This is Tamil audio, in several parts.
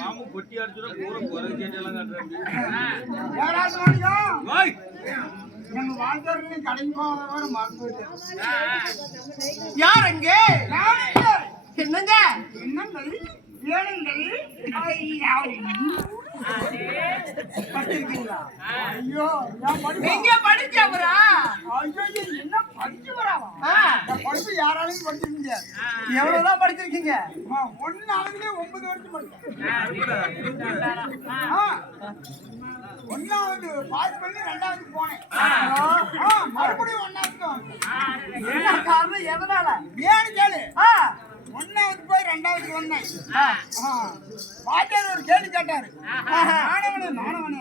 மாமு பொட்டி அடிச்சுட பூரா குறை கேட்டெல்லாம் காட்டுறாங்க. எங்க வாழ்க்கை கடைக்கு போற மறந்து யார் அங்கே என்னங்க என்னங்கள் ஏனுங்கள் படிச்சிருக்கீங்களா? ஐயோ நீங்க படிச்சவரா? ஐயோ என்ன படிச்சு வராவா? படிப்பு யாராலையும் படிக்க முடியாது. எவ்வளவுதான் படிச்சிருக்கீங்க? 1 9 வருஷம் படிச்சேன். 1வது பாஸ் பண்ணி 2வது போனேன். மறுபடியும் 1வது என்ன காரணம்? எதனால? ஏன்னு கேளு. 1வது போய் 2வது வந்தேன். வாத்தியார் ஒரு கேள்வி கேட்டாரு.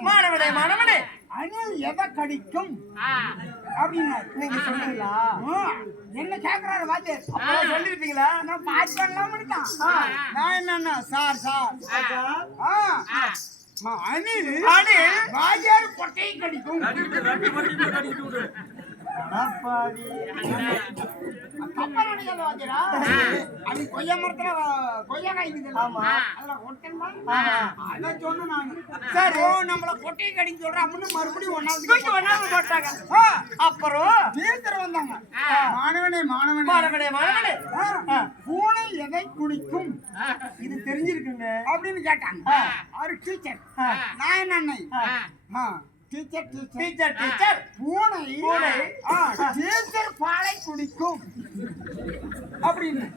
மாணவனே அணில் எதை கடிக்கும் அப்படின்னாரு. நீங்க சொன்னீங்களா? என்ன கேக்குறாரு வாத்தியார்? அப்பதான் சொல்லிருப்பீங்களா? நான் பாஸ் பண்ணலாம் இருக்கான். நான் என்னன்னா சார் அணில் வாத்தியார் பொட்டையை கடிக்கும். அது கொய்யா மரத்துல கொய்யா காய்க்குது. அதுல ஒட்டல் அத சொன்ன நான். சரி நம்மள கொட்டையை கடிக்க சொல்ற அப்படின்னு மறுபடியும் 1வது போட்டாங்க. அப்புறம் டீச்சர் வந்தாங்க. மாணவனே பூனை எதை குடிக்கும் இது தெரிஞ்சிருக்குங்க அப்படின்னு கேட்டாங்க. அவரு டீச்சர். நான் என்ன டீச்சர் பூனை டீச்சர் பாலை குடிக்கும் அப்படின்னு.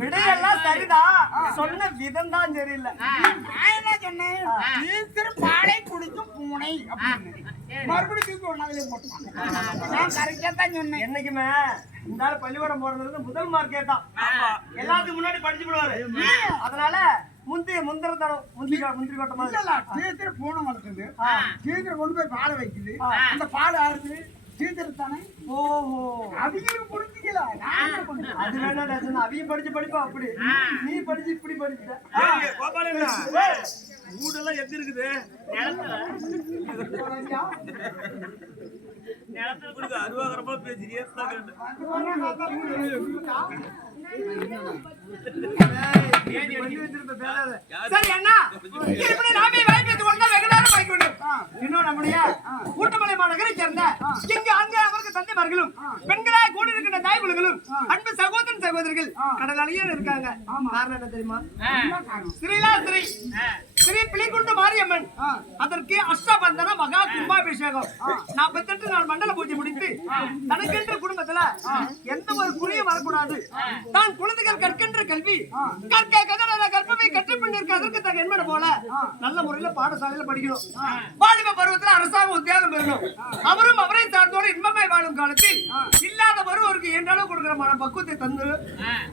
விடையெல்லாம் சரிதான், சொன்ன விதம் தான் தெரியல. நான் என்ன சொன்னேன்? டீச்சர் பாலை குடிக்கும் பூனை அப்படின்னு. மறுபடியும் 1வது போட்டாங்க. நான் கரெக்டா தான் சொன்னேன். என்னைக்குமே இந்த பள்ளிக்கூடம் போறது முதல் மார்க்கே தான். எல்லாத்துக்கும் முன்னாடி படிச்சு விடுவாரு. அதனால முந்திரி கொட்ட மாதிரி டீச்சர் பூனை வளர்க்குது. டீச்சர் கொண்டு போய் பாலை வைக்குது. அந்த பால் ஆறுது டீச்சர் தானே. ஓஹோ, அவங்களுக்கு புரிஞ்சுக்கல. அது வேணா அவையும் படிப்பா அப்படி. நீ படிச்சு இப்படி படிச்சுட்ட. ஊடெல்லாம் எங்க இருக்குது? அருவாகரமா பேசுறியே. சரி அண்ணா, இப்படி நாமே வாய்ப்பு கொண்டா வெகு நேரம் வாய்க்கொண்டு இன்னும் நம்முடைய கூட்டமலை மாநகரை சேர்ந்த இங்கு அங்கே அவருக்கு தந்தைமார்களும் பெண்களாய் கூடி இருக்கின்ற தாய்குழுகளும் அன்பு சகோதரன் சகோதரிகள் கடலாளியே இருக்காங்க. காரணம் என்ன தெரியுமா? ஸ்ரீ பிளிகுண்டு மாரியம்மன் அதற்கு அஷ்டபந்தன மகா கும்பாபிஷேகம் 48 நாள் மண்டல பூஜை முடித்து தனக்கென்ற குடும்பத்துல எந்த ஒரு குறையும் வரக்கூடாது. தான் குழந்தைகள் கற்கின்ற கல்வி கற்பவை கற்றுப்பண்ணிருக்கு அதற்கு தக்க என்பன போல நல்ல முறையில பாடசாலையில படிக்கணும். வாலிப பருவத்தில் அரசாங்க உத்தியோகம் பெறணும். அவரும் அவரை சார்ந்தோடு இன்பமாய் வாழும் காலத்தில் இல்லாத ஒருவருக்கு என்றாலும் கொடுக்கிற மன பக்குவத்தை தந்து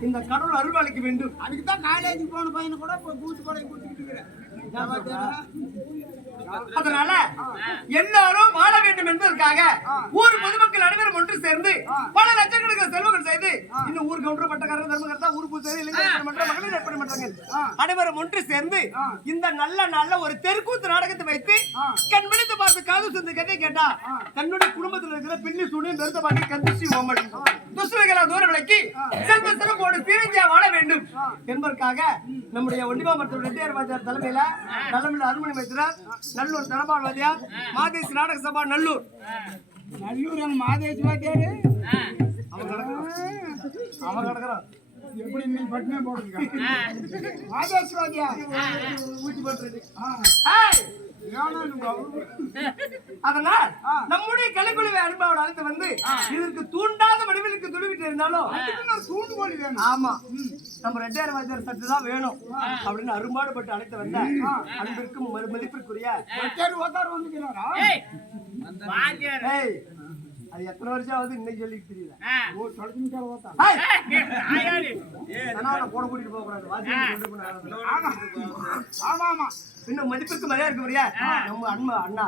இந்த கடவுள் அருள்வாளிக்க வேண்டும். அதுக்குதான் காலேஜ் போன பையனை கூட கூட்டு கூட கூட்டிட்டு இருக்கிறேன். அதனால எல்லாரும் வாழ வேண்டும் என்பதற்காக ஊர் பொதுமக்கள் அனைவரும் ஒன்று சேர்ந்து பல லட்சக்கணக்கில் செல்வங்கள் செய்து இன்னும் ஊர் கவுண்டர் பட்டக்காரர் தர்மகர்த்தா ஊர் பூசாரி இளைஞர் மன்ற மகளிர் ஏற்பாடு மன்றங்கள் அனைவரும் ஒன்று சேர்ந்து இந்த நல்ல நாள்ல ஒரு தெருக்கூத்து நாடகத்தை வைத்து கண் விழித்து பார்த்து காது சேர்ந்து கதை கேட்டா தன்னுடைய குடும்பத்தில் இருக்கிற பின்னி சூனியம் பெருத்த பாக்கி கந்திச்சி ஓமடி துஷ்டர்களை தூர விலக்கி செல்வ சிறப்போடு சீரஞ்சியா வாழ வேண்டும் என்பதற்காக நம்முடைய ஒண்டிமா மற்றும் ரெட்டியார் வாத்தியார் தலைமையில நல்லமில்ல அருமணி வைத்திரார் நல்லூர் தனபால் வாத்தியார் மாதேசி நாடக சபா நல்லூர் மாதேசி வாத்தியாரு அவன் கிடக்குறான். எப்படி நீ பட்டினே போடுங்க மாதேசி வாத்தியார் ஊட்டி பண்றது. அதனால் நம்முடைய கலைக்குழுவை அனுபவம் அழைத்து வந்து இதற்கு தூண்டாத வடிவிலுக்கு துணிவிட்டு இருந்தாலும் தூண்டுகோலி வேணும். ஆமா, நம்ம ரெட்டியார் வாத்தியார் சத்து தான் வேணும் அப்படின்னு அரும்பாடுபட்டு அழைத்து வந்த அன்பிற்கும் மதிப்பிற்குரிய வந்துக்கிறாரா அது எத்தனை வருஷம் ஆகுது இன்னைக்கு சொல்லி தெரியல. போட கூட்டிட்டு போக கூடாது. ஆமா ஆமா இன்னும் மதிப்பிற்கு மரியாதை இருக்க நம்ம அன்பு அண்ணா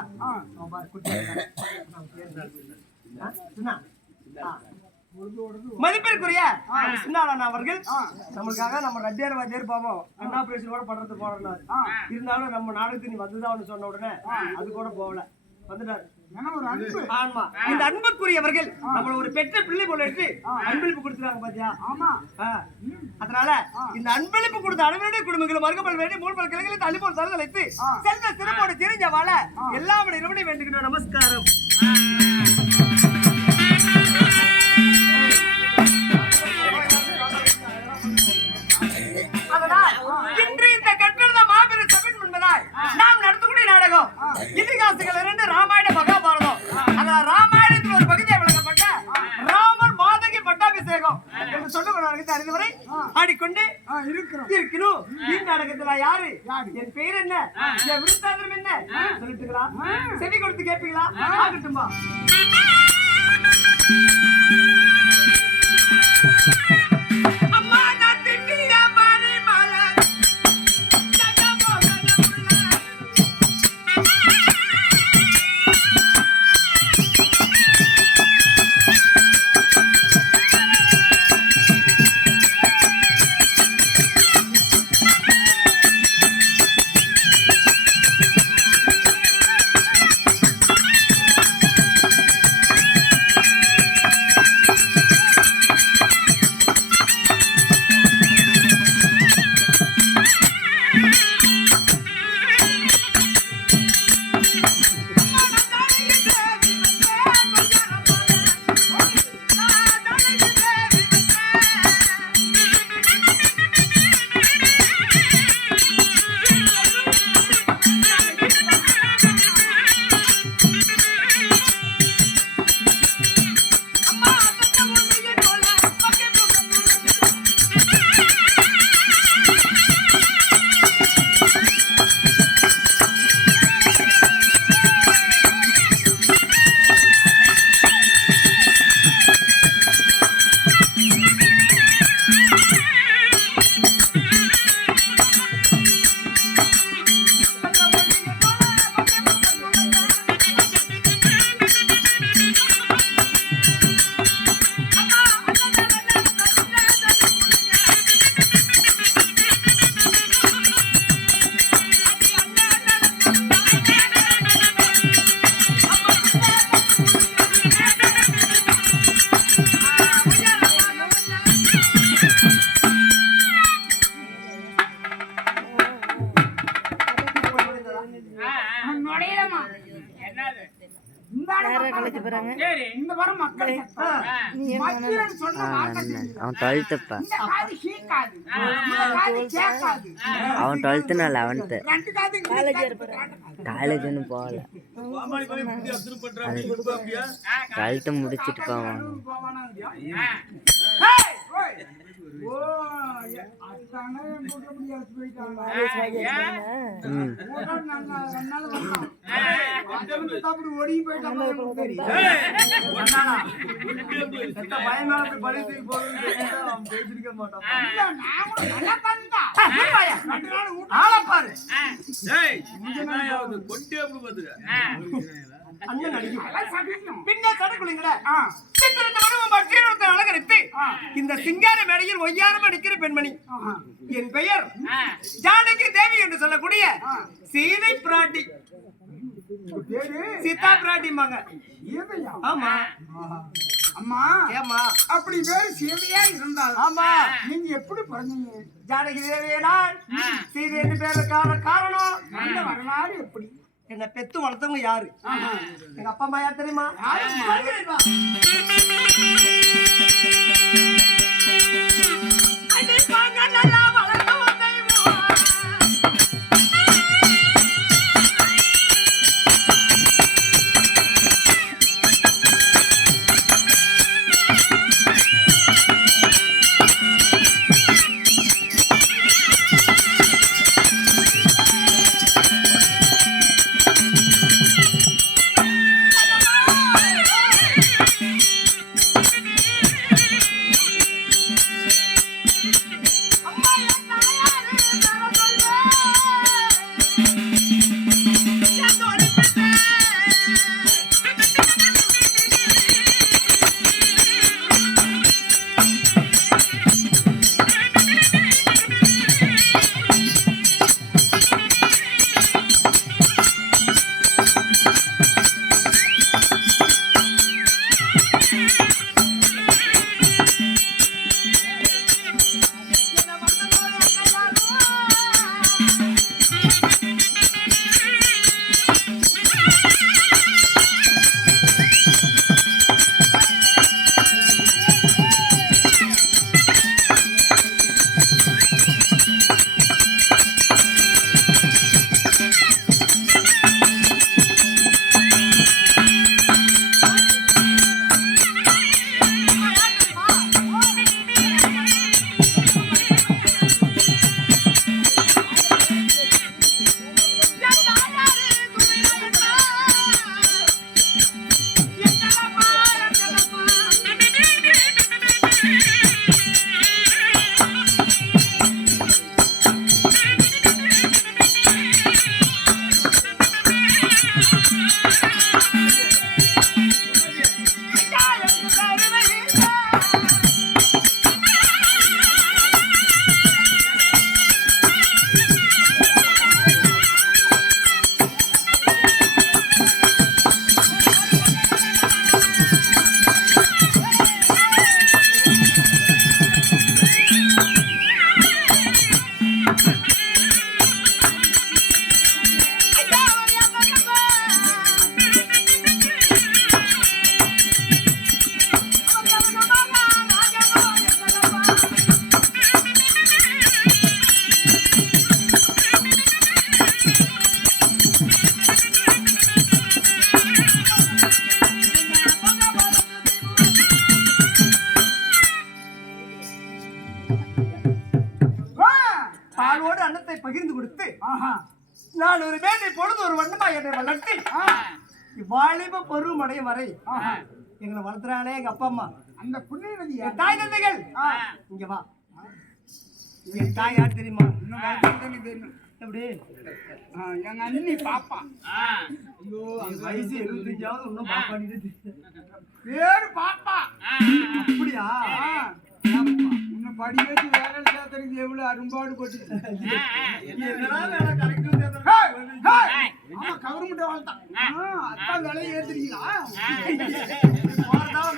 மதிப்பிற்குரிய சின்னாளண்ணா அவர்கள் நம்மளுக்காக நம்ம ரெட்டியார் வாத்தியார் பாவம் அண்ணா ஆபரேஷன் கூட பண்றது போறாரு. இருந்தாலும் நம்ம நாடகத்துக்கு நீ வந்துதான் சொன்ன உடனே அது கூட போகல வந்துட்டாரு. ஏன்னா ஒரு அன்பு. ஆமா, இந்த அன்புக்குரியவர்கள் நம்மள ஒரு பெற்ற பிள்ளை போல எடுத்து அன்பளிப்பு கொடுத்துறாங்க பாத்தியா? ஆமா. அதனால இந்த அன்பளிப்பு கொடுத்த அனைவருடைய குடும்பங்களும் மறுக்கப்பட வேண்டிய மூன்று கிளைகளை தள்ளிப்போல் தரலைத்து செல்வ சிறப்போடு திரிஞ்ச வாழ எல்லாருடைய இரவனை வேண்டுகிறோம். நமஸ்காரம். அதனால் இன்று இந்த கட்டண மாபெரும் சபை முன்பதாய் நாம் நடத்தக்கூடிய நாடகம் இதிகாசங்கள் 2 ராமாயண மகாபாரதம். அதான் ராமாயணத்தில் ஒரு பகுதியை விளக்கப்பட்ட ராமர் மாதகி பட்டாபிஷேகம் என்று சொல்லுவதற்கு அறிந்தவரை ஆடிக்கொண்டு இருக்கணும். இந்த நாடகத்துல யாரு, என் பெயர் என்ன, என் விருத்தாந்திரம் என்ன சொல்லிட்டுங்களா? செவி கொடுத்து கேட்பீங்களா? ஆகட்டும்பா. அவன் 12th அவன் 12th நான் 11th காலேஜ் ஒன்றும் போகல. 12th முடிச்சுட்டு போவான். இந்த சிங்கார மேடையில் ஒய்யாரம் அடிக்கிற பெண்மணி என் பெயர் ஜானகி தேவி என்று சொல்லக்கூடிய சீதை பிராட்டி. சீதா பிராட்டி மக. ஆமா அம்மா ஏமா அப்படி பேரு சேவையா இருந்தால் ஆமா நீங்க எப்படி பிறந்தீங்க? ஜானகி தேவியனால் சீதை என்று பேருக்கான காரணம் அந்த வரலாறு எப்படி? என்ன பெத்து வளர்த்தவங்க யாரு? எங்க அப்பா அம்மா யார் தெரியுமா? பாலோடு அன்னத்தை பகிர்ந்து கொடுத்து ஆஹா நான் ஒரு வேலை பொழுது ஒரு வண்ணமா என்னை வளர்த்து வாலிப பருவம் அடையும் வரை எங்களை வளர்த்துறானே எங்க அப்பா அம்மா அந்த புண்ணியவதி என் தாய் தந்தைகள் இங்க வா என் தாய் யார் தெரியுமா இன்னும் வளர்த்துன்னு தெரியும் எப்படி எங்க அண்ணி பாப்பா ஐயோ அந்த வயசு 75ஆவது இன்னும் பாப்பாடிட்டு பேரு பாப்பா அப்படியா உன்னை படி வச்சு வேலை சேர்த்துறது எவ்வளவு அரும்பாடு போட்டு கவர்மெண்ட் வாழ்த்தான் அதான் விலையை ஏத்துறீங்களா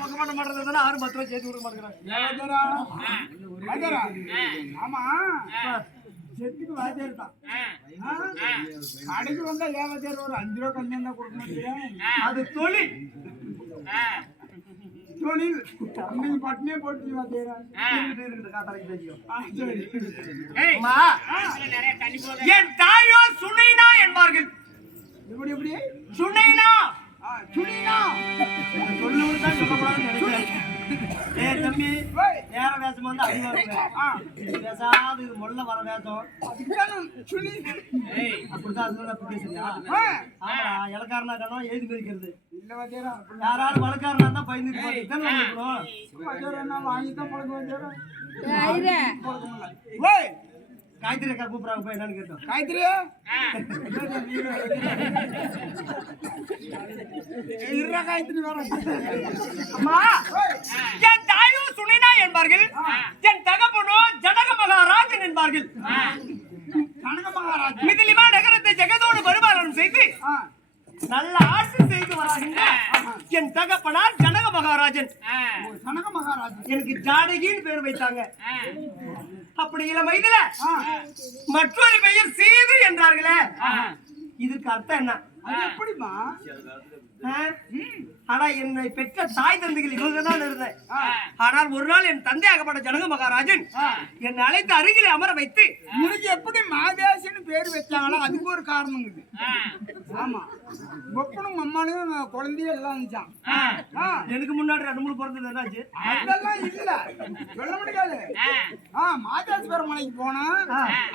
முகமான மாட்டேன் 6-10 ரூபாய் சேர்த்து கொடுக்க மாட்டேங்கிறாங்க ஆமா செட்டுக்கு வாத்தியார் தான் கடைக்கு வந்தா ஏவாத்தியார் ஒரு 5 ரூபா கம்மியா தான் கொடுக்க மாட்டேங்கிறேன் அது தொழில் தொழில் இன்னைக்கு பட்டினியே போட்டு வாத்தியாரா என் தாயோ சுனைனா என்பார்கள் எப்படி எப்படி சுனைனா சுனினா சொல்லுதான் சொல்லக்கூடாதுன்னு நினைக்கிறேன் ஏய் தம்பி வேற வேஷம் வந்து அதிகமாக பேசாது இது முள்ள வர வேஷம் சுனி அப்படிதான் அது அப்படி பேசுறியா ஆமா இலக்காரனா கணம் எழுதி மதிக்கிறது இல்ல வாத்தியாரா யாராவது வழக்காரனா தான் பயந்துட்டு போறீங்க வாத்தியாரா நான் வாங்கி தான் பழக்கம் வாத்தியாரா காய்கறி அக்கா கூப்பிடுறாங்க போய் என்னன்னு கேட்டோம் காய்கறி இருற காய்கறி வர அம்மா என் தாயும் சுனினா என்பார்கள் என் தகப்பனோ ஜனக மகாராஜன் என்பார்கள் கனக மகாராஜ் மிதிலிமா நகரத்தை ஜெகதோடு பரிபாலனம் செய்து நல்ல ஆட்சி செய்து வராகின்ற என் தகப்பனார் ஜனக மகாராஜன் கனக மகாராஜ் எனக்கு ஜானகின்னு பேர் வைத்தாங்க அப்படி இளம் வயதுல மற்றொரு பெயர் சீது என்றார்களே இதுக்கு அர்த்தம் என்ன அது எப்படிமா ஆனா என்னை பெற்ற தாய் தந்தைகள் இவங்க தான் இருந்தேன் ஆனால் ஒரு நாள் என் தந்தையாகப்பட்ட ஜனக மகாராஜன் என்னை அழைத்து அருகிலே அமர வைத்து உனக்கு எப்படி மாதேசின்னு பேர் வச்சாங்களோ அதுக்கு ஒரு காரணம் இருக்கு ஆமா ஒப்பனும் அம்மானும் குழந்தைய எல்லாம் இருந்துச்சான் எனக்கு முன்னாடி 2-3 பிறந்தது என்னாச்சு அதெல்லாம் இல்ல சொல்ல முடியாது மாதேஸ்வர மலைக்கு போனா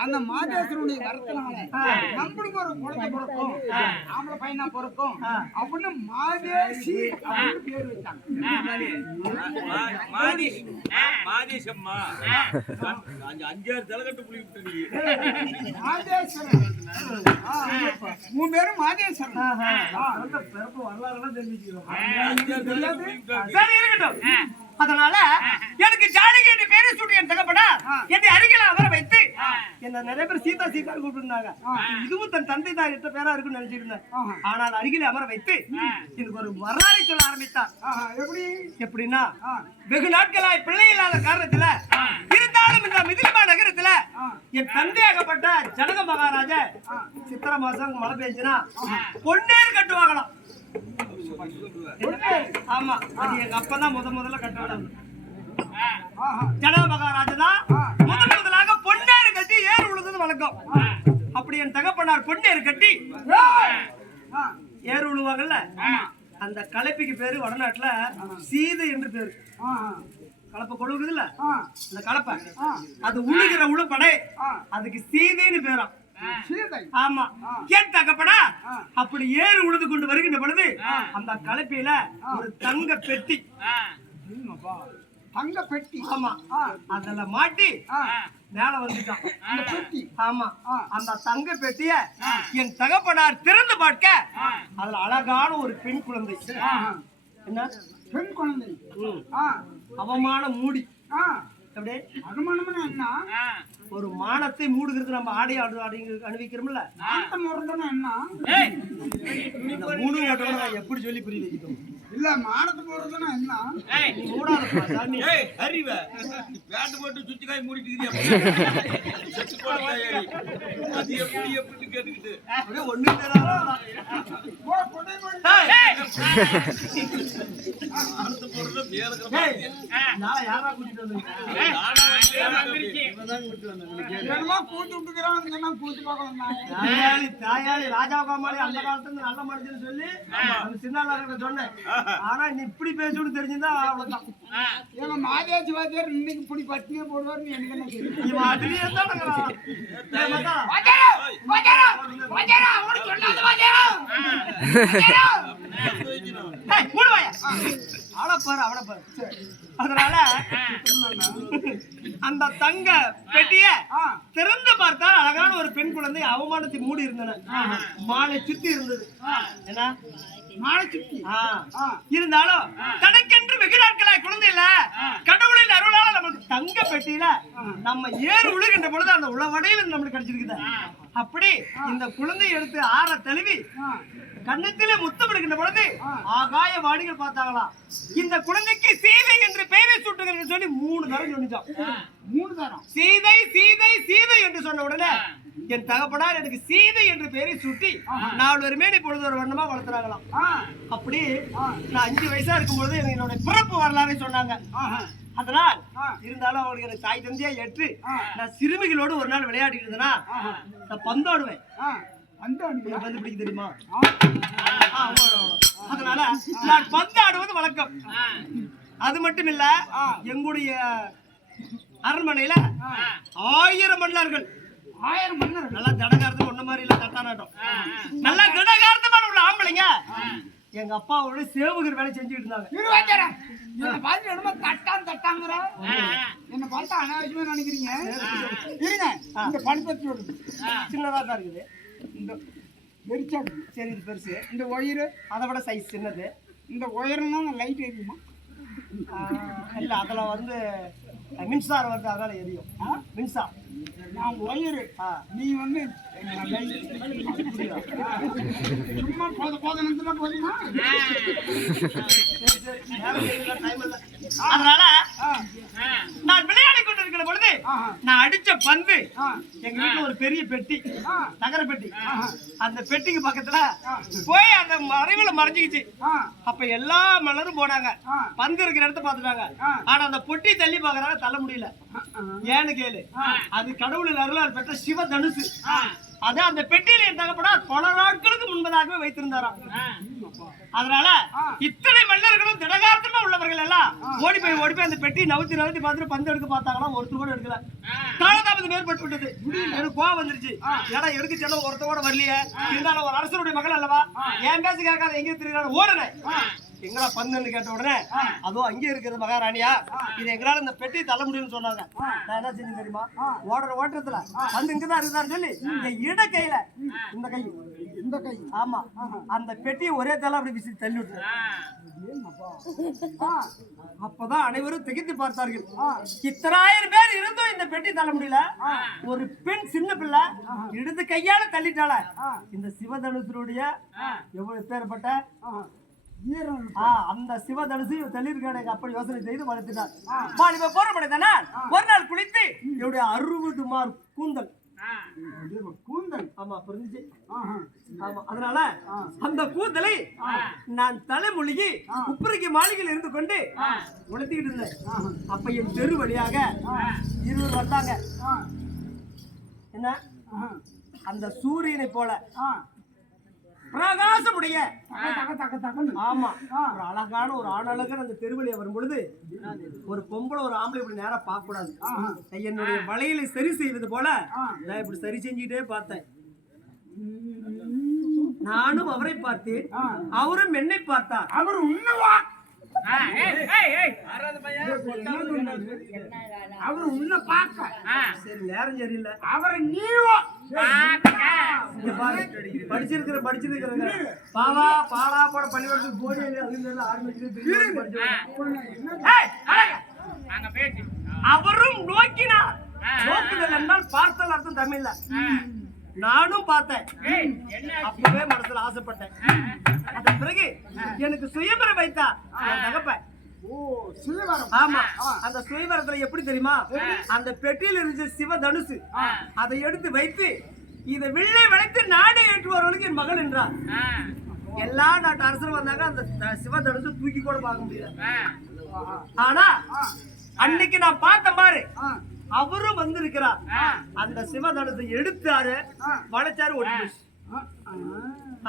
அந்த மாதேஸ்வரனுடைய வரத்தினால நம்மளுக்கு ஒரு குழந்தை பிறக்கும் ஆம்பளை பையனா பிறக்கும் அப்படின்னு மாதேசி அப்படின்னு பேர் வச்சாங்க மாதேசம்மா 5-6 தலைகட்டு புள்ளி விட்டு மாதேஸ்வரன் உன் பேரு மாதேஸ்வரன் சரி இருக்கட்டும் அதனால எனக்கு ஜானகி என்று பேரை சூட்டி என் தகப்பனா என்னை அருகில அமர வைத்து என்ன நிறைய பேர் சீதா சீதா கூப்பிட்டுருந்தாங்க இதுவும் தன் தந்தை தான் எத்த பேரா இருக்குன்னு நினைச்சிட்டு இருந்தேன் ஆனால் அருகில அமர வைத்து எனக்கு ஒரு வரலாறை சொல்ல ஆரம்பித்தான் எப்படி எப்படின்னா வெகு நாட்களாய் பிள்ளை இல்லாத காரணத்துல இருந்தாலும் இந்த மிதிலிமா நகரத்துல என் தந்தையாகப்பட்ட ஜனக மகாராஜ சித்திரை மாசம் மழை பெஞ்சுனா பொன்னேறு கட்டுவாங்களாம் ஆமா அது எங்க அப்பதான் முதல்ல கட்டணும் ஜனக மகாராஜா தான் முதலாக பொன்னேறு கட்டி ஏறு உழுது வழக்கம் அப்படி என் தகப்பனார் பொன்னேறு கட்டி ஏறு உழுவாங்கல்ல அந்த கலப்பிக்கு பேரு வடநாட்டுல சீதை என்று பேரு கலப்பை கொழுகுது இல்ல அந்த கலப்பை அது உழுகிற உழுப்படை அதுக்கு சீதைன்னு பேரும் ஆமா ஏன் தகப்படா அப்படி ஏறு உழுது கொண்டு வருகின்ற பொழுது அந்த கலப்பையில ஒரு தங்க பெட்டி தங்க பெட்டி ஆமா அதுல மாட்டி மேல வந்துட்டான் அந்த பெட்டி ஆமா அந்த தங்க பெட்டிய என் தகப்பனார் திறந்து பார்க்க அதுல அழகான ஒரு பெண் குழந்தை என்ன பெண் குழந்தை அவமான மூடி அப்படியே அனுமானம்னா என்ன ஒரு மானத்தை மூடுகிறது நம்ம ஆடை அணிவிக்கிறோம்ல என்ன மூணு எப்படி சொல்லி புரிய வைக்கணும் இல்ல மானத்தை போடுறதுன்னா என்ன அறிவ வேட்டு போட்டு சுத்தி காய் மூடிட்டு அது எப்படி எப்படி கேட்டுக்கிட்டு அப்படியே ஒண்ணு தெரியாத போ, கொண்டை போடு. அடுத்த பொருள் மேல இருக்கிற டேய், நான் யாரா கூட்டிட்டு வந்தீங்க? என்னமோ கூத்து விட்டுக்கிறான், இங்க என்ன கூத்து பார்க்கலாம் நான். தாயாளி ராஜா கோமாளி அந்த காலத்துல இருந்து நல்ல மனுஷன்னு சொல்லி அந்த சின்ன சொன்னேன். ஆனா நீ இப்படி பேசணும்னு தெரிஞ்சுதான் அவ்வளவுதான். எங்க மாதேஜி வாத்தியார் இன்னைக்கு இப்படி பட்டினியே போடுவாருன்னு எனக்கு என்ன தெரியும். இவன் அதுலயே தான் இருக்கிறான். டேய் மச்சான், டேய், மூடு வாயா. அவளை பாரு, அவளை பாரு. அதனால அந்த தங்க பெட்டிய திறந்து பார்த்தால் அழகான ஒரு பெண் குழந்தை அவமானத்தை மூடி இருந்தன. மாலை சுத்தி இருந்தது. என்ன மாலை சுத்தி? இருந்தாலும் தனக்கென்று வெகு நாட்களாய் குழந்தை இல்ல, கடவுளின் அருளால நமக்கு தங்க பெட்டியில நம்ம ஏறு உழுகின்ற பொழுது அந்த உளவடையில் நம்மளுக்கு கிடைச்சிருக்குது. அப்படி இந்த குழந்தையை எடுத்து ஆற தழுவி கண்ணத்திலே முத்தமிடுகின்ற பொழுது ஆகாய வாணிகள் பார்த்தாங்களாம். இந்த குழந்தைக்கு சீதை என்று பெயரை சூட்டுகிறேன் சொல்லி 3 தரம் சொன்னிச்சான். 3 தரம் சீதை சீதை சீதை என்று சொன்ன உடனே என் தகப்பனார் எனக்கு சீதை என்று பெயரை சூட்டி 4 வருமே பொழுது ஒரு வண்ணமா வளர்த்துறாங்களாம். அப்படி நான் 5 வயசா இருக்கும்போது என்னோட பிறப்பு வரலாறு சொன்னாங்க. அதனால் இருந்தாலும் அவங்களுக்கு எனக்கு தாய் தந்தையா ஏற்று நான் சிறுமிகளோடு ஒரு நாள் விளையாடிட்டு இருந்தேன்னா நான் பந்தாடுவேன். வந்து பிடிக்க தெரியுமா? அதனால நான் பந்தாடுவது வழக்கம். அது மட்டும் இல்ல, எங்களுடைய அரண்மனையில 1000 மன்னர்கள். 1000 மன்னர்கள்? நல்லா தடகாரத்து ஒண்ணு மாதிரி இல்ல, தட்டானாட்டம். நல்லா தடகாரத்தமான உள்ள ஆம்பளைங்க எங்க அப்பாவோட சேவகர் வேலை செஞ்சுட்டு இருந்தாங்க. என்ன பார்த்து என்னமோ தட்டாங்கிற என்ன பார்த்தா அனாவசியமா நினைக்கிறீங்க. இருங்க, இந்த பழுப்பத்தி சின்னதா தான் இருக்குது. இந்த பெருசா சரி, இது பெருசு. இந்த ஒயரு அதை விட சைஸ் சின்னது. இந்த ஒயர்னா லைட் எரியுமா? இல்ல, அதுல வந்து மின்சாரம் வந்து அதனால எரியும். மின்சாரம். நான் ஒயரு, நீ வந்து சும்மா போதனத்துல போதுமா? அதனால நான் விளையாடி கொண்டிருக்கிற பொழுது நான் அடிச்ச பந்து எங்க வீட்டுல ஒரு பெரிய பெட்டி, நகர பெட்டி. அந்த பெட்டிக்கு பக்கத்துல போய் அந்த மறைவுல மறைஞ்சிக்கிச்சு. அப்ப எல்லா மலரும் போனாங்க, பந்து இருக்கிற இடத்த பாத்துட்டாங்க. ஆனா அந்த பொட்டி தள்ளி பாக்குறாங்க, தள்ள முடியல. ஏன்னு கேளு, அது கடவுளின் அருளால் பெற்ற சிவ தனுசு. அது அந்த பெட்டியில என் தகப்பனா பல நாட்களுக்கு முன்பதாகவே வைத்திருந்தாராம். அதனால இத்தனை மன்னர்களும் திடகார்த்தமா உள்ளவர்கள் எல்லாம் ஓடி போய் அந்த பெட்டி நவுத்தி பார்த்துட்டு பந்து எடுக்க பார்த்தாங்களாம். ஒருத்தர் கூட எடுக்கல. காலதாமதம் ஏற்பட்டு விட்டது. எனக்கு கோவம் வந்துருச்சு. ஏன்னா எடுக்க செல்ல ஒருத்தர் கூட வரலையே. இருந்தாலும் ஒரு அரசருடைய மகள் அல்லவா, என் பேச கேட்காத எங்க திருநாள் ஓடுறேன். எங்களா பந்துன்னு கேட்ட உடனே அதோ அங்கே இருக்கிறது மகாராணியா, இது எங்களால இந்த பெட்டியை தள்ள முடியும்னு சொன்னாங்க. நான் என்ன செஞ்சு தெரியுமா, ஓட்டத்துல பந்து இங்கதான் இருக்குதான்னு சொல்லி என் இட கையில இந்த கை ஆமா அந்த பெட்டியை ஒரே தலை அப்படி விசி தள்ளி விட்டு. அப்பதான் அனைவரும் திகைத்து பார்த்தார்கள். இத்தனை பேர் இருந்தும் இந்த பெட்டி தள்ள முடியல. ஒரு பெண் சின்ன பிள்ளை இடது கையால தள்ளிட்டாள. இந்த சிவதனுசனுடைய எவ்வளவு பேர்பட்ட அந்த சிவதனுசு தள்ளியிருக்க அப்படி யோசனை செய்து வளர்த்துட்டார். போறப்படைத்தானா ஒரு நாள் குளித்து என்னுடைய 60 மார் கூந்தல் ஆமா புரிஞ்சுச்சு. ஆமா, அதனால அந்த கூந்தலை நான் தலைமொழிகி உப்புரைக்கு மாளிகையில் இருந்து கொண்டு உழைத்திக்கிட்டு இருந்தேன். அப்ப என் தெரு வழியாக 20 வந்தாங்க. என்ன, அந்த சூரியனை போல பிரகாசமுடைய ஆமா ஒரு அழகான ஒரு ஆணழகன் அந்த தெருவழியை வரும் பொழுது ஒரு பொம்பளை ஒரு ஆம்பளை இப்படி நேரா பார்க்க கூடாது. என்னுடைய வளையலை சரி செய்வது போல நான் இப்படி சரி செஞ்சுட்டே பார்த்தேன். நானும் அவரை பார்த்தேன், அவரும் என்னை பார்த்தார். அவர் உன்னவா? அவர் உன்ன பார்க்க சரி, நேரம் சரியில்லை. அவரை நீவா படிச்சிருக்கிற பாவா பாலா போட பள்ளிக்கூடத்துக்கு போடி அவரும் நோக்கினார். நோக்குதல் என்றால் பார்த்தல் அர்த்தம் தமிழ்ல. நானும் பார்த்தேன். அப்பவே மனசுல ஆசைப்பட்டேன். அதன் பிறகு எனக்கு சுயம்பரம் வைத்தார் என் தகப்பன். ஆமா, அந்த சுயவரத்துல எப்படி தெரியுமா, அந்த பெட்டியில இருந்துச்சு சிவ தனுசு. அதை எடுத்து வைத்து இதை வில்லை வளைத்து நாடை ஏற்றுவார்களுக்கு என் மகள் என்றார். எல்லா நாட்டு அரசரும் வந்தாங்க, அந்த சிவதனுசு தூக்கி கூட பார்க்க முடியல. ஆனா அன்னைக்கு நான் பார்த்த பாரு, அவரும் வந்திருக்கிறார். அந்த சிவதனுசை எடுத்தாரு, வளைச்சாரு, ஒட்டி.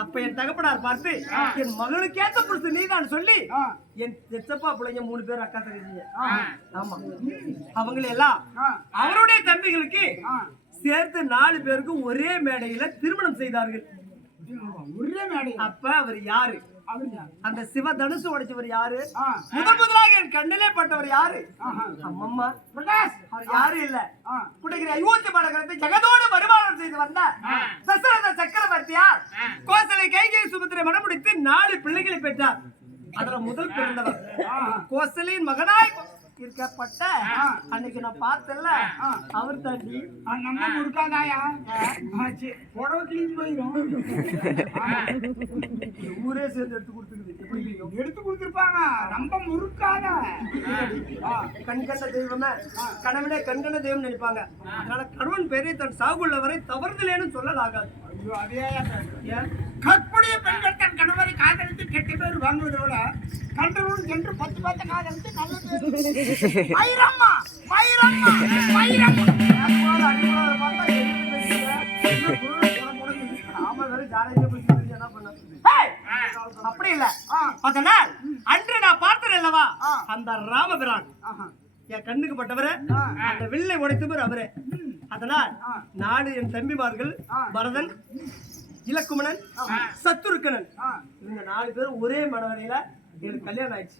அப்ப என் தகப்பனார் பார்த்து, என் மகளுக்கு ஏத்த புருஷன் நீதான் சொல்லி என் சித்தப்பா பிள்ளைங்க 3 பேர் அக்கா தங்கச்சிங்க. ஆமா, அவங்கள எல்லாம் அவருடைய தம்பிகளுக்கு சேர்த்து 4 பேருக்கும் ஒரே மேடையில திருமணம் செய்தார்கள். ஒரே மேடை. அப்ப அவர் யாரு? அந்த சிவ தனுசு உடைச்சவர் யாரு? முதலாக என் கண்ணிலே பட்டவர் யாரு? அம்மம்மா பிரகாஷ். அவர் யாரு இல்ல, குடைகிற அயோத்தி மாநகரத்தை ஜெகதோடு பரிபாலனம் செய்து வந்த தசரத சக்கரவர்த்தியார் கோசலை கைகை சுபத்திரை மணமுடித்து 4 பிள்ளைகளை பெற்றார். அதுல முதல் பிறந்தவர் கோசலின் மகனாய் இருக்கப்பட்ட அன்னைக்கு நான் பார்த்தல, அவர் தாண்டி நம்ம முறுக்காதாயா புடவை கிளீன் போயிடும். ஊரே சேர்ந்து எடுத்து கொடுத்துருக்குது. எடுத்து கொடுத்துருப்பாங்க. ரொம்ப முறுக்காத கண்கண்ட தெய்வமே கணவனே கண்கண்ட தெய்வம் நினைப்பாங்க. அதனால கணவன் பேரை தன் சாகுள்ளவரை தவறுதலேன்னு சொல்லலாகாது. கற்புடைய பெண்கள் தன் கணவரை காதலித்து கெட்ட பேர் வாங்குவதை விட கண்டவன் சென்று 10 காதலித்து நல்ல பேர். மயிரம்மா மயிரம்மா மயிரம்மா அப்படி இல்ல. அதனால் அன்று நான் பார்த்தேன் அல்லவா, அந்த ராமபிரான் என் கண்ணுக்கு பட்டவரு, அந்த வில்லை உடைத்தவர் அவரு. அதனால் 4 என் தம்பிமார்கள் பரதன், இலக்குமணன், சத்துருக்கணன், இந்த 4 பேரும் ஒரே மனவரையில எனக்கு கல்யாணம் ஆயிடுச்சு.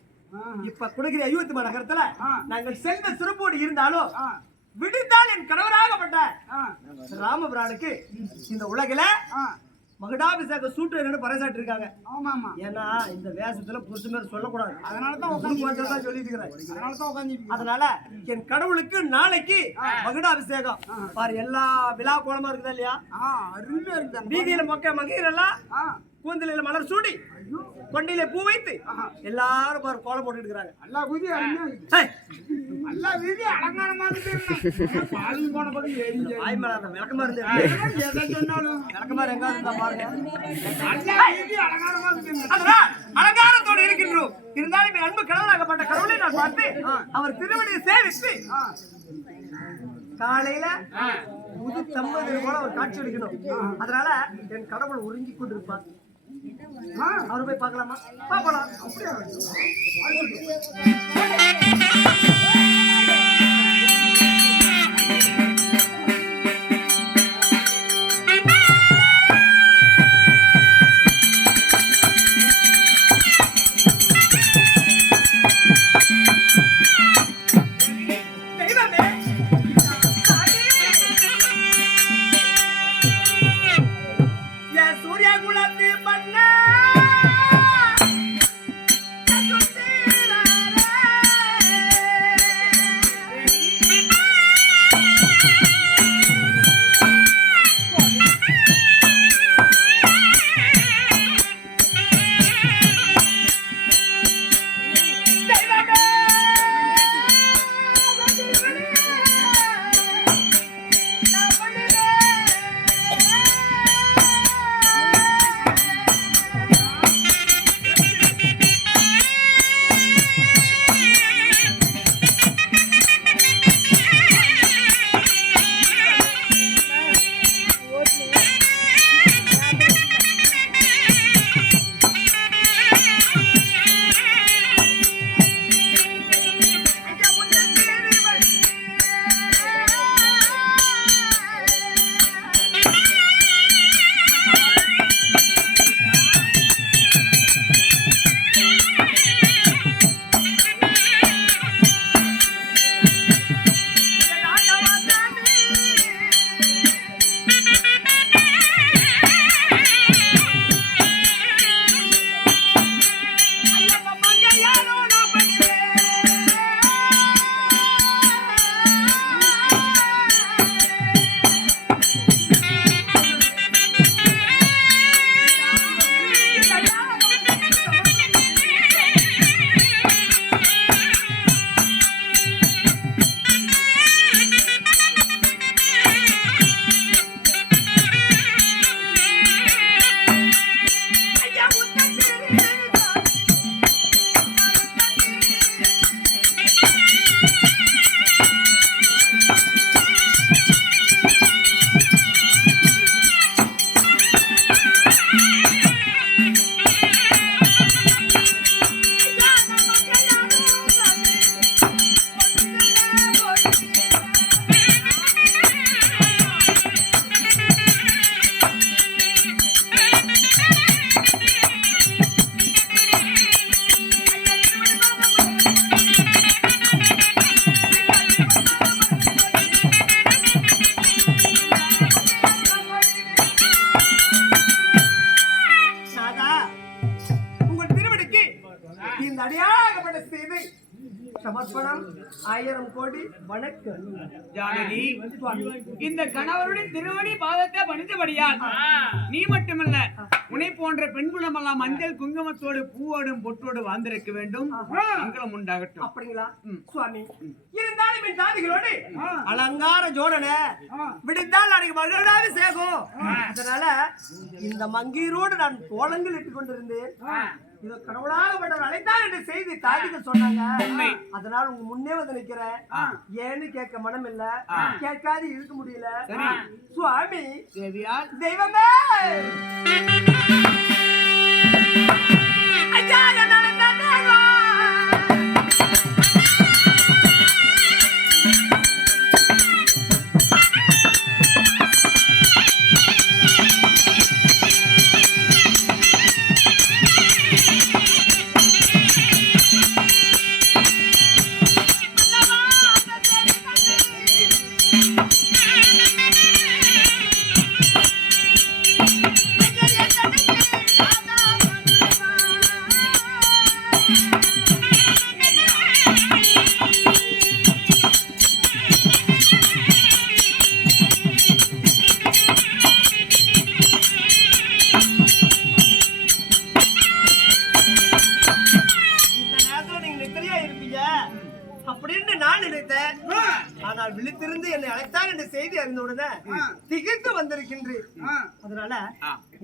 இப்ப குடகிரி அயோத்தி மாநகரத்துல நாங்கள் செல்வ சிறப்போடு இருந்தாலும் விடுத்தால் என் கணவராகப்பட்ட ராமபிரானுக்கு இந்த உலகில மகுடாபிஷேக சூட்டு என்னன்னு பறைசாட்டி இருக்காங்க. ஏன்னா இந்த வேஷத்துல புருஷன் பேர் சொல்லக்கூடாது. அதனாலதான் உட்காந்து சொல்லிட்டு இருக்கிறேன். அதனால என் கடவுளுக்கு நாளைக்கு மகுடாபிஷேகம் பாரு. எல்லா விழா கோலமா இருக்குதா இல்லையா? வீதியில மகிழ் எல்லாம் கூந்தலில மலர் சூடி கொண்டையில பூ வைத்து எல்லாரும் பாரு கோலம் போட்டு இருக்கிறாங்க. அலங்காரமா விளக்கமா இருந்து விளக்கமா எங்க இருந்தா பாருங்க. அலங்காரத்தோடு இருக்கின்றோம். இருந்தாலும் என் அன்பு கணவனாகப்பட்ட கடவுளை நான் பார்த்து அவர் திருவடியை சேவித்து காலையில புது தம்பதியை போல அவர் காட்சி அளிக்கணும். அதனால என் கடவுள் உறிஞ்சி கொண்டிருப்பார். அவரு போய் பார்க்கலாமா? பார்க்கலாம். 1000 கோடி வணக்கம். ஜானகி, இந்த கணவருடைய திருவடி பாதத்தை பணிந்தபடியால் நீ மட்டுமல்ல உன்னை போன்ற பெண்குலம் எல்லாம் மஞ்சள் குங்குமத்தோடு பூவோடும் பொட்டோடு வாழ்ந்திருக்க வேண்டும். மங்களம் உண்டாகட்டும். அப்படிங்களா சுவாமி? இருந்தாலும் என் தாதிகளோடு அலங்கார ஜோடன விடுத்தால் அன்னைக்கு மகிழ்ச்சி சேகும். அதனால இந்த மங்கீரோடு நான் கோலங்கள் இட்டுக் கொண்டிருந்தேன். இது கடவுளாகப்பட்டவர் அழைத்தால் என்று செய்தி தாதிகள் சொன்னாங்க. அதனால உங்க முன்னே வந்து நிக்கிறேன். ஏன்னு கேட்க மனம் இல்ல, கேட்காது இருக்க முடியல. சுவாமி தெய்வமே ஐயா அப்படின்னு நான் நினைத்தேன். ஆனால் விழித்திருந்து என்னை அழைத்தார் என்ற செய்தி அறிந்தவுடனே திகைத்து வந்திருக்கின்றேன். அதனால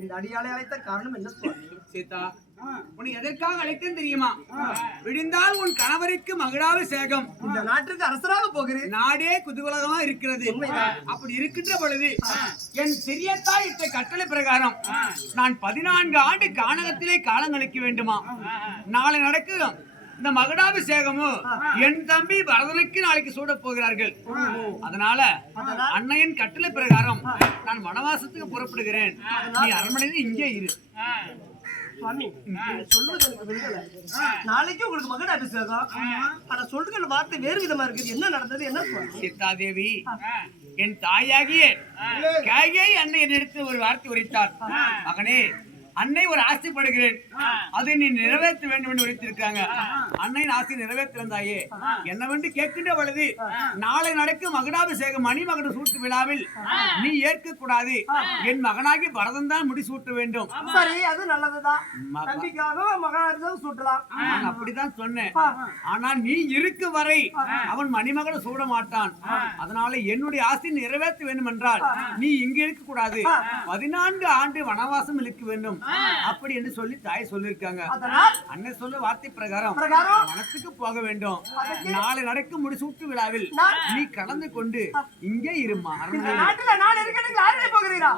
இந்த அடியாளை அழைத்த காரணம் என்ன சொல்றீங்க? சீதா, உன்னை எதற்காக அழைத்தேன் தெரியுமா? விடிந்தால் உன் கணவருக்கு மகிழாபிஷேகம். இந்த நாட்டுக்கு அரசராக போகிறேன். நாடே குதூகலமா இருக்கிறது. அப்படி இருக்கின்ற பொழுது என் சிறிய தாய் இட்ட கட்டளை பிரகாரம் நான் 14 ஆண்டு கானகத்திலே காலம் கழிக்க வேண்டுமா? நாளை நடக்கும் இந்த மகுடாபிஷேகமும் என் தம்பி பரதனுக்கு நாளைக்கு சூட போகிறார்கள். அதனால அன்னையின் கட்டளை பிரகாரம் நான் வனவாசத்துக்கு புறப்படுகிறேன். நீ அரண்மனையில் இங்கே இரு. சுவாமி, சொல்வது எனக்கு விரும்பல. நாளைக்கு உங்களுக்கு மகுடாபிஷேகம். ஆனா சொல்ற வார்த்தை வேறு விதமா இருக்குது. என்ன நடந்தது? என்ன சீதாதேவி, என் தாயாகிய கையை அன்னை என்னிடத்தில் ஒரு வார்த்தை உரைத்தார். மகனே, அன்னை ஒரு ஆசைப்படுகிறேன், அதை நீ நிறைவேற்ற வேண்டும் என்று உரைத்திருக்காங்க. அன்னையின் ஆசை நிறைவேற்றிருந்தாயே என்னவென்று கேட்கின்ற பொழுது நாளை நடக்கும் மகுடாபிஷேகம் மணிமகன் சூட்டு விழாவில் நீ ஏற்க கூடாது, என் மகனாகி பரதன் தான் முடி சூட்ட வேண்டும். சரி, அது நல்லதுதான். தம்பிக்காக மகனாக சூட்டலாம். நான் அப்படித்தான் சொன்னேன். ஆனா நீ இருக்கு வரை அவன் மணிமகனை சூட மாட்டான். அதனால என்னுடைய ஆசை நிறைவேற்ற வேண்டும் என்றால் நீ இங்க இருக்க கூடாது, 14 ஆண்டு வனவாசம் இருக்க வேண்டும் அப்படி என்று சொல்லி தாய் சொல்லிருக்காங்க. அன்னை சொல்ல வார்த்தை பிரகாரம் வனத்துக்கு போக வேண்டும். நாளை நடக்கும் முடிசூட்டு விழாவில் நீ கலந்து கொண்டு இங்கே இருமா. போகிறீரா?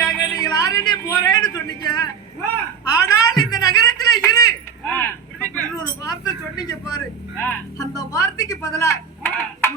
நகரத்துக்காக நீங்கள் ஆரண்யே போறேன்னு சொன்னீங்க. ஆனால் இந்த நகரத்துல இரு அப்படின்னு ஒரு வார்த்தை சொன்னீங்க பாரு. அந்த வார்த்தைக்கு பதிலா